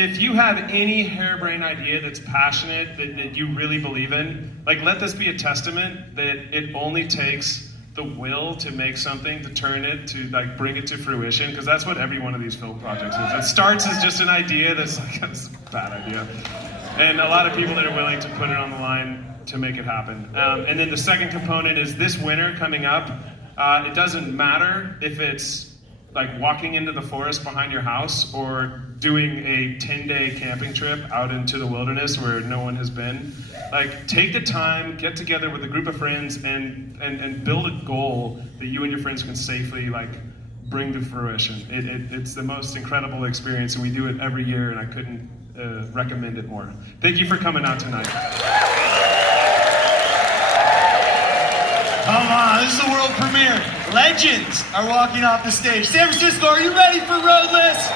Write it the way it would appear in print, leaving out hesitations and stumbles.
if you have any harebrained idea that's passionate, that you really believe in, like, let this be a testament that it only takes the will to make something, to turn it, to like bring it to fruition, because that's what every one of these film projects is. It starts as just an idea that's like, that's a bad idea. And a lot of people that are willing to put it on the line to make it happen. And then the second component is this winter coming up. It doesn't matter if it's like walking into the forest behind your house or doing a 10-day camping trip out into the wilderness where no one has been. Like, take the time, get together with a group of friends and build a goal that you and your friends can safely like bring to fruition. It's the most incredible experience, and we do it every year, and I couldn't recommend it more. Thank you for coming out tonight. Come on, this is the world premiere. Legends are walking off the stage. San Francisco, are you ready for Roadless?